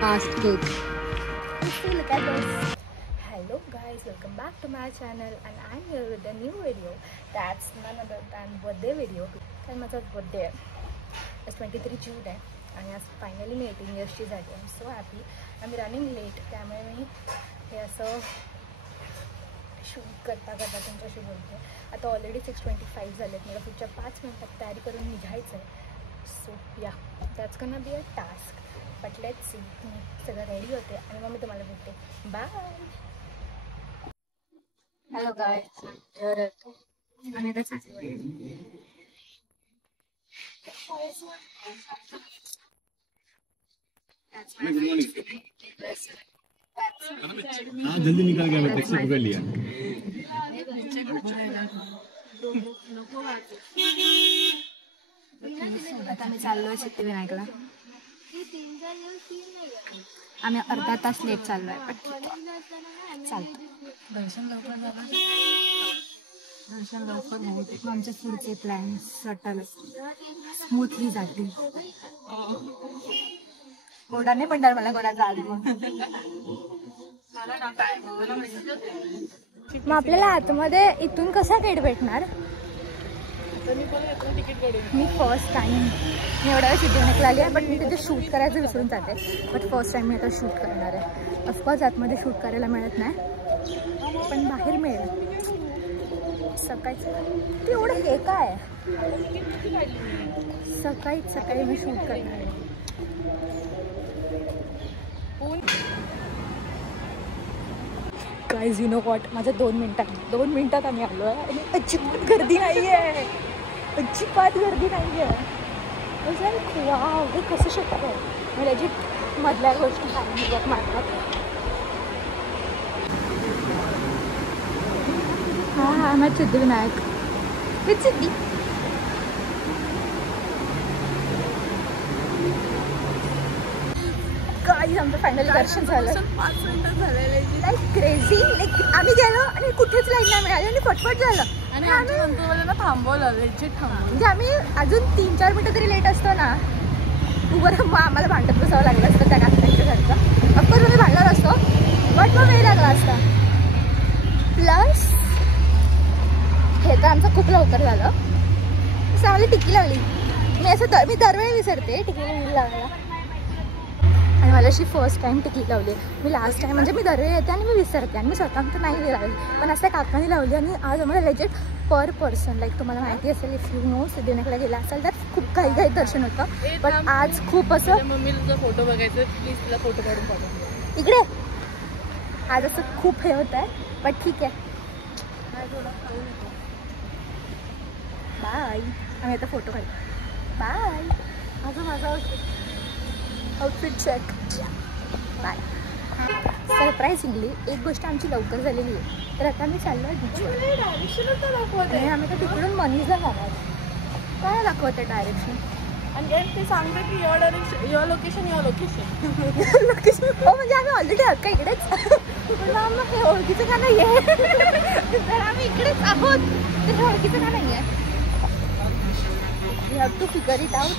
Fast cake. Look at this. Hello guys, welcome back to my channel and I'm here with a new video. That's none other than birthday video. काल माझा birthday आहे. आज 23 जून आहे आणि आज finally मी 18 इयर्सची झाली. I am so happy. I am running late, त्यामुळे मी हे असं शूट करता तुमच्याशी बोलते. आता ऑलरेडी 6:25 झाले आहेत. मला पुढच्या 5 मिनिटात तयारी करून निघायचं आहे. So yeah, that's gonna be a task. But let's see. मी सगळं रेडी होते आणि मग मी तुम्हाला भेटते. बाय. हॅलो गाइस, आणि आता हाँ जल्दी निकल गया, मैं टैक्सी पकड़ लिया. आता आम्ही चाललोय सिद्धिविनायकला. आम्ही अर्धा तास लेट चाललोय, पण चालतो. दर्शन लवकर नाही. आमच्या पुढचे प्लॅन्स सटल स्मूथली जातील. कोणाने पण डर मला कोणाचा आधी. मग आपल्याला आतमध्ये इथून कसा गेट भेटणार? मी फर्स्ट टाइम मी एवढ्या वेळ सिद्धिविनायकला आली आहे, बट मी तिथे शूट करायचं विसरून जाते. बट फर्स्ट टाइम मी आता शूट करणार आहे. ऑफकोर्स आतमध्ये शूट करायला मिळत नाही, पण बाहेर मिळेल. सकाळी एवढं हे काय सकाळी मी शूट करणार आहे. गाइज, यू नो वॉट, माझ्या 2 मिनिटात आम्ही आलो आहे आणि अजिबात गर्दी नाही आहे. अजिबात गर्दी नाही आहे. वाव, हे कसं शक्य आहे? म्हणजे जी मधल्या गोष्टी सांगत मारतात. हां, मग सिद्धिविनायक हे सिद्धी. गाइस, आमचं फायनली दर्शन झालं. 5 मिनिटं झालेले. Like crazy. लाईक आम्ही गेलो आणि कुठेच लाईन नाही मिळाली आणि फटफट झालं. आणि आम्ही थांबवलं. म्हणजे आम्ही अजून 3-4 मिनिटं तरी लेट असतो ना, उभं मग आम्हाला भांडत बसावं लागलं असतं त्या काकांच्यासारखं. ऑफकोर्स आम्ही भांडणार असतो, बट मग वेळ लागला असता. प्लस हे तर आमचं खूप लवकर झालं. असं आम्हाला टिकी लावली. मी दरवेळी विसरते टिकी लावायला, आणि मला अशी फर्स्ट टाइम टिकी लावली. मी लास्ट टाइम म्हणजे मी दरवेळी येते आणि मी विसरते आणि मी स्वतः तर नाही लावली, पण असं काकाने लावली. आणि आज आम्हाला लेजेट पर पर्सन, लाईक तुम्हाला माहिती असेल, इफ यू नो, सिद्धिविनायकला गेला असेल तर खूप काही दर्शन होतं. पण आज खूप असं मम्मीला फोटो बघायचं, प्लीज तुला फोटो काढून पाठव इकडे. आज असं खूप हे होत आहे, बट ठीक आहे. बाय. आम्ही आता फोटो काढू. बाय. माझा आउटफिट चेक. बाय. सरप्राइझिंगली एक गोष्ट आमची लवकर झालेली आहे, तर आता मी चाललो आहे बीचवर. आणि आम्ही तर तिकडून मनीजला जाणार. काय दाखवते डायरेक्शन? आणि ते सांगते की युअर लोकेशन हो, म्हणजे आम्ही ऑलरेडी आहोत का इकडेच? मग हे ओळखीचं का नाही आहे? तर आम्ही इकडेच आहोत, तर हे ओळखीचं का नाही आहे? You have to figure it out.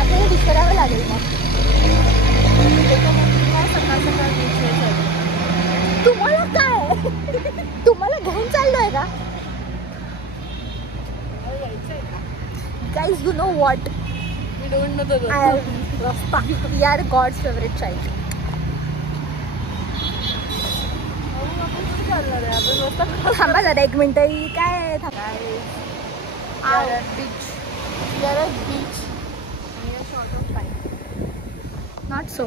आपल्याला विसरावं लागेल मग. तुम्हाला काय, तुम्हाला घेऊन चाललोय का? Guys, you know what? We don't know the we are God's favorite child. थांबा जरा 1 मिनिट. काय beach. Not so.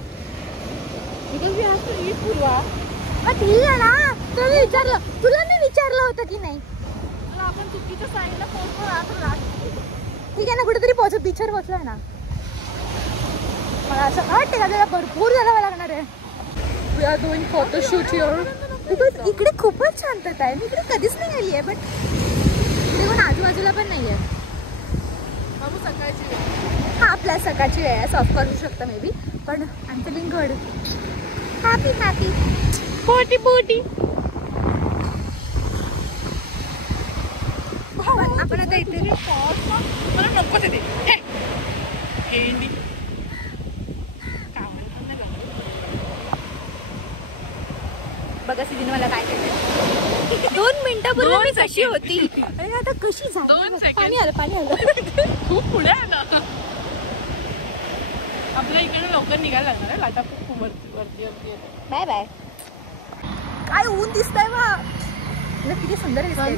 Because we have to eat Purva. ठीक आहे ना, तुला मी विचारलं होतं की नाही? आपण चुकीच्या साईडला पोहोचलो ना. ठीक आहे ना, कुठेतरी बीचवर पोहोचलोय ना. मला असं वाटतं का त्याला भरपूर जायला लागणार आहे. We are doing photoshoot here. Because इकडे खूपच शांतता आहे. मी इकडे कधीच नाही आली आहे, बट इकडे कोण आजूबाजूला पण नाही आहे. हां, आपल्या सकाळची वेळ आहे, सॉफ्ट करू शकता मे बी, पण I am feeling good. Happy. पोटी काहीतरी मला नको ते हेंडी बघा सिद्धीने मला काय केलं 2 मिनिटापूर्वी मी कशी होती आणि आता कशी झाली. पाणी आलं खूप पुढे आलं. आपल्या इकडे लवकर निघायला लागणार आहे. लाटा खूप वरती बाय बाय. काय ऊन दिसतंय बा. किती सुंदर दिसतंय.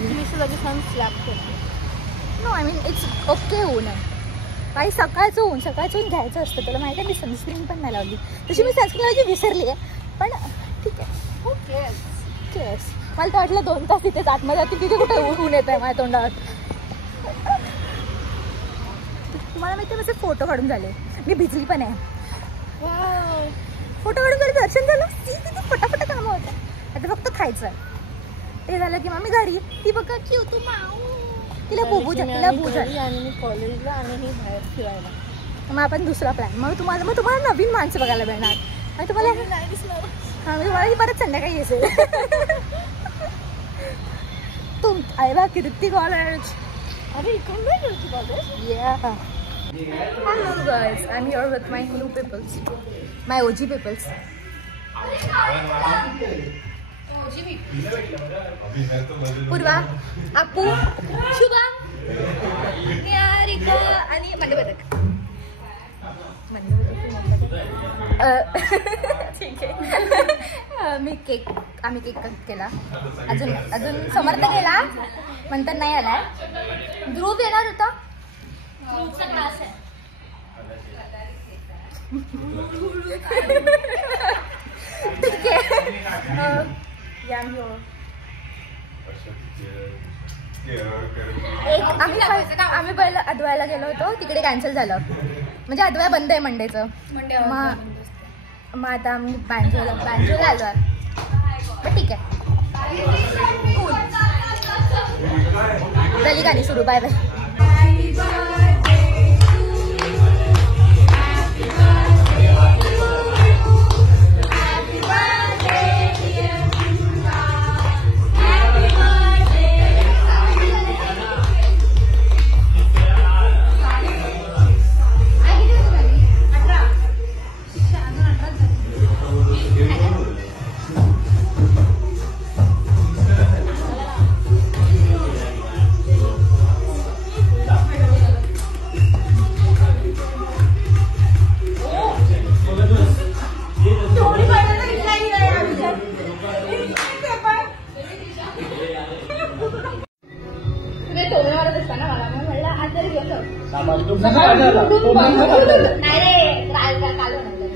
No I mean it's okay ऊन आहे. काही सकाळचं ऊन घ्यायचं असतं. तुला माहिती आहे मी सनस्क्रीन पण नाही लावली. तशी मी सनस्क्रीन लावायची विसरली आहे पण ठीक आहे. ओके मला तर वाटलं 2 तास इथेच आतमध्ये जातील. तिथे कुठे ऊन येत आहे माझ्या तोंडावर. तुम्हाला माहिती आहे माझे फोटो काढून झाले. मी भिजली पण आहे. फोटो काढून झाले. दर्शन झालं. किती फटाफट कामं होतं. आता फक्त खायचं आहे. ते झालं की मम्मी घरी ती बघा की तू तिला बुबू झाली आणि मी कॉलेजला आणि मी बाहेर फिरायला. मग आपण दुसरा प्लॅन. मग तुम्हाला नवीन माणसं बघायला मिळणार आणि तुम्हाला नाही दिसणार. हां मी तुम्हाला परत संध्याकाळी येसेल. आहे बा कीर्ती कॉलेज. अरे इकडून नाही कीर्ती कॉलेज. या Hello guys, I'm here with my new peoples, my OG peoples. पूर्वा, अपू, शुभम, निहारिका आणि मंदबदक. ठीक आहे. आम्ही केक कट केला. अजून समर्थ गेला नंतर नाही आलाय. ध्रुव येणार होता. ठीक आहे. आम्ही पहिलं अद्वैला गेलो होतो. तिकडे कॅन्सल झालं. म्हणजे अद्वै बंद आहे मंडेचं. मग आता आम्ही बँजोला आलो. पण ठीक आहे. झाली गाणी सुरू. Bye bye.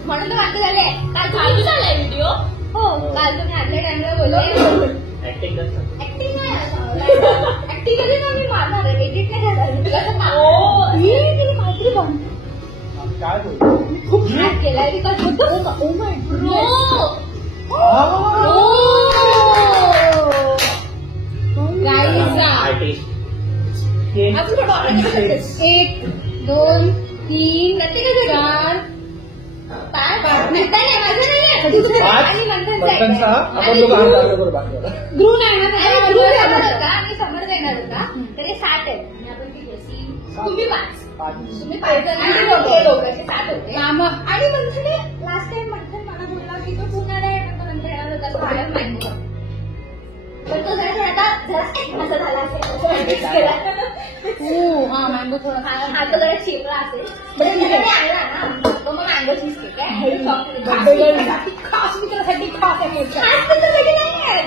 म्हणून तर वाटत झाले. काल चालू झालाय व्हिडिओ. हो काल तुम्ही आदल्या टाइमला बोलले. ऍक्टिंग कधी ना मी मारणार आहे. एडिट नाही झालं. काहीतरी बन खूप छान केलाय. बिकॉज ओ माय गाईज 1 2 3 4 ग्रू नाही आणि समर्थ येणार होता. तरी 7 आहे. तुम्ही 5 जणांचे 7 होते. आणि मंथने लास्ट टाइम मंथन मला बोलला की तो पुण्याला नंतर येणार होता. बाहेर मँगो पण तो जरा असं झाला असेल. मँगो थोडा हा तो जरा चिरला असेल. आणला ना तो मग मँगो चीज केक आहे. खास मित्रासाठी खास आहे.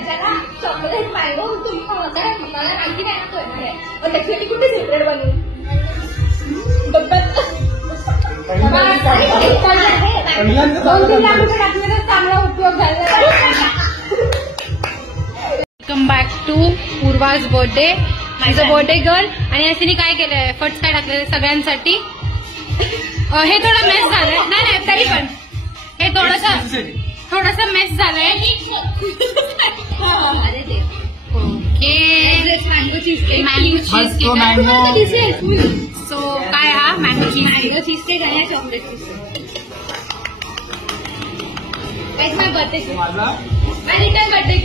ज्याला चॉकलेट मँगो तुम्ही काय मला माहिती नाही ना तो येणार आहे. पण त्याच्यासाठी कुठे सेपरेट बनवून चांगला उपयोग झाला. Welcome back to Purva's birthday. माझं बर्थडे गर्ल. आणि असे काय केलंय एफर्ट्स काय टाकले सगळ्यांसाठी. हे थोडं मेस झालंय. नाही तरी पण हे थोडस मेस झालंय. ओके मँगो चीज केक. सो काय हा मँगो चीज केक आणि चॉकलेट चीज केक. माय बर्थडे रिटर्न बर्थडे.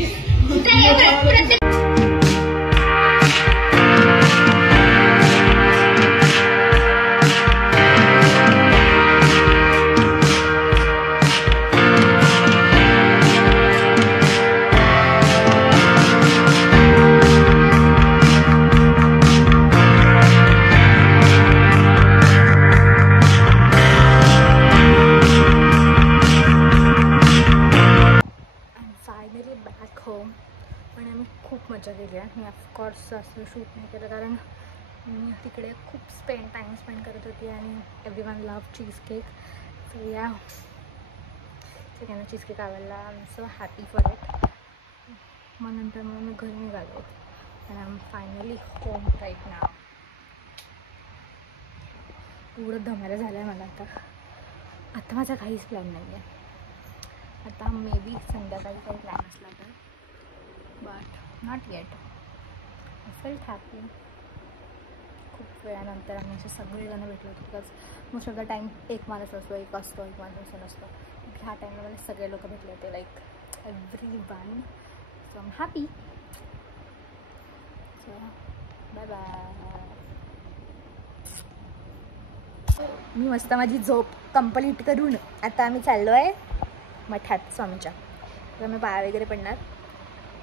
खूप मजा केली आहे. मी ऑफकोर्स असं शूट नाही केलं कारण मी तिकडे खूप टाईम स्पेंड करत होती आणि everyone love cheese cake. So या सगळ्यांना चीज केक आवडला. I am so happy for it. मग नंतर मग मी घरी निघालो आणि I am finally home right now. एवढं दमायला झालं आहे मला. आता माझा काहीच प्लॅन नाही आहे. आता मे बी संध्याकाळी काही प्लॅन असला तर, but not eight. I felt happy. खूप वेळानंतर आम्ही असे सगळेजणं भेटलो होतो. Because most of the time एक माणूस असतो, एक माणूस नसतो. ह्या टाईमला मला सगळे लोक भेटले होते, like everyone. So I am happy. So bye bye. मी मस्त माझी झोप कंप्लीट करून आता आम्ही चाललो आहे मठात स्वामीच्या. तर मी पाया वगैरे पडणार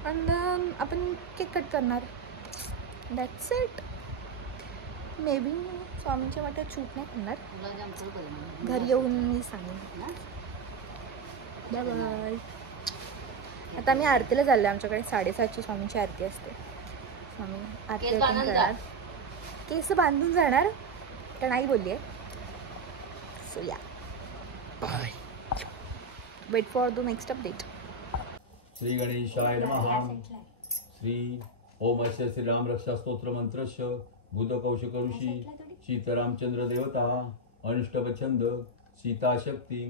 आणि आपण केक कट करणार. That's it. मे बी स्वामीच्या मठात शूट नाही करणार. घरी येऊन मी सांगेन. Bye bye. आता आम्ही आरतीला चाललो आहे. आमच्याकडे 7:30ची स्वामींची आरती असते. स्वामी आरती करणार. केस बांधून जाणार तर नाही बोलली आहे. So yeah bye. Wait for the next update. Shri गणेशाय नमः. श्री ओम अस्य श्री राम रक्षा स्तोत्र मंत्रस्य बुध कौशिक ऋषी सीतारामचंद्र देवता अनिष्टवछंद सीता शक्ती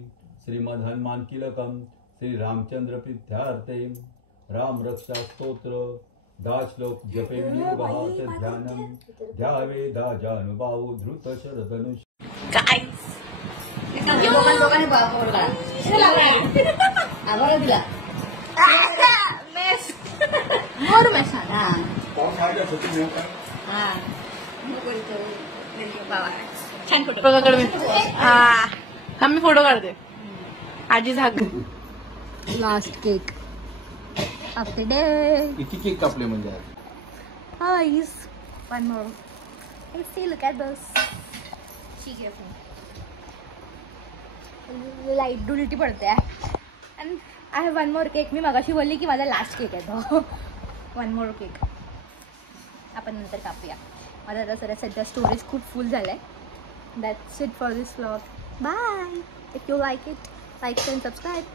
श्रीमद हनुमान कीलकम श्री रामचंद्र प्रीत्यार्थे राम रक्षा स्तोत्र 10 श्लोक जपे विनिर्वाहात ध्यानम ध्यावे दाजानुभाव धृत शरधनुष. छान फोटो काढ. मी फोटो काढते. आजी झाग. Last cake of the day. किती केक कापले म्हणजे? Guys, one more. Let's see, look at this. ठीक आहे. लाईट उलटी पडते आहे. And I have one more cake. मी मगाशी बोलली की माझा लास्ट केक आहे तो. वन मोर केक आपण नंतर कापूया. माझा आता सध्या स्टोरेज खूप फुल झालं आहे. That's it for this vlog. Bye. If you like it, like and subscribe.